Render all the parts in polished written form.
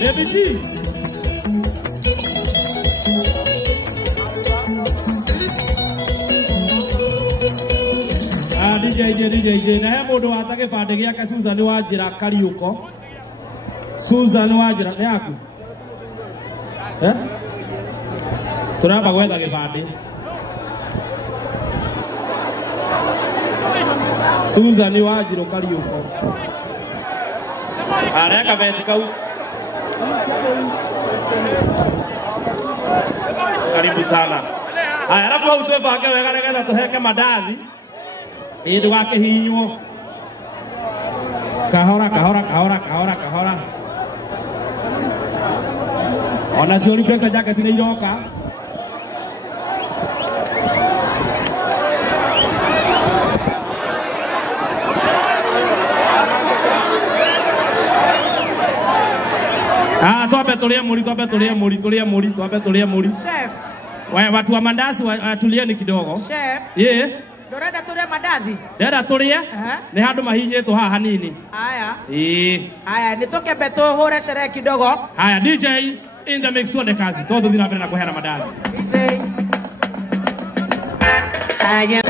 Baby G. DJ na he mundu watake bande giake Susan Wanjira Kariuko. Susan Wanjira ni yaku? Turamba gwetha gibande. Susan Wanjira Kariuko. Areka beti kau. Karibu sana. Haya, alafu utwe bake wega ngetha tuheke mandathi. Ndu wake hinywo. Kahora. Ona cio ribeka jacket nĩ iroka. Twambe tulie muri. Chef. Watu wa mandazi tulieni kidogo. Chef. Yeah. Dorenda tulia mandazi. Dera tulia? Ni handu mahinyĩtwo haha hanini. Haya. Haya, nitoke beto hore sherehe kidogo. Haya, DJ in the mix tuende kazi. Todo thina mbele na kuhera mandazi. DJ. Haya.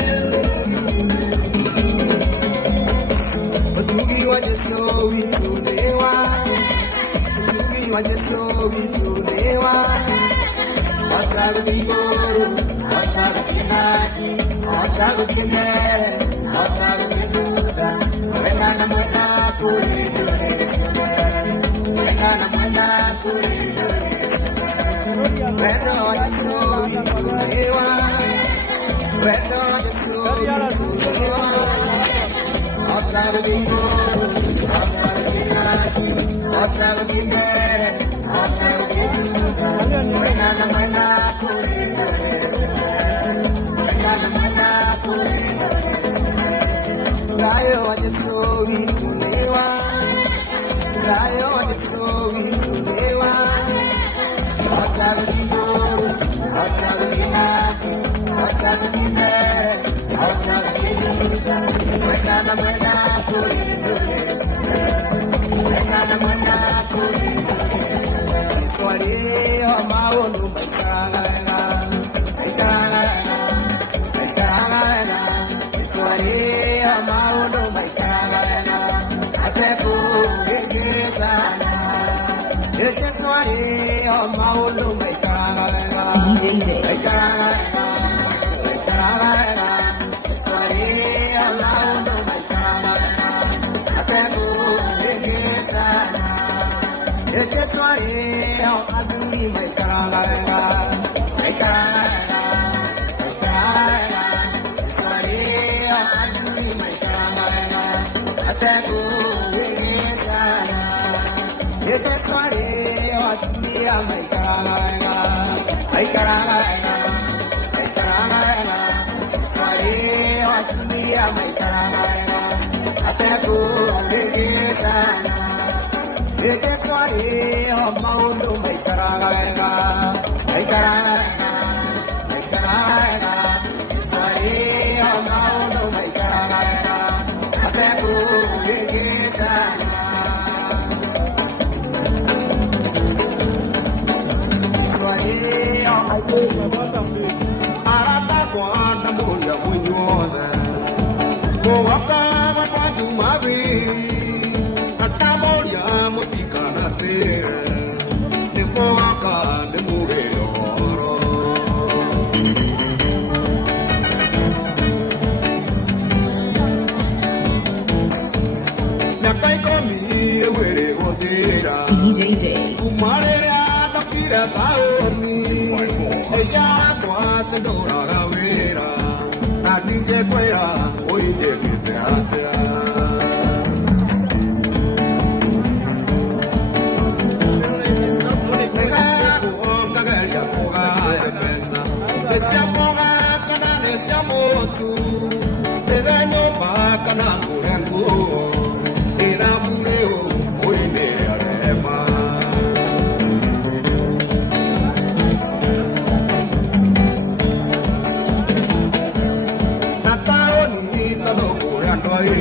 Boy.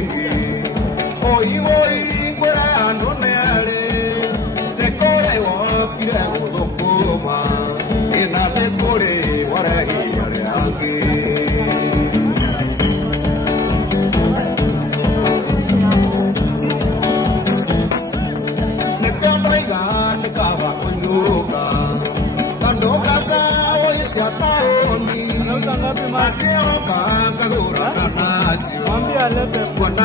kuona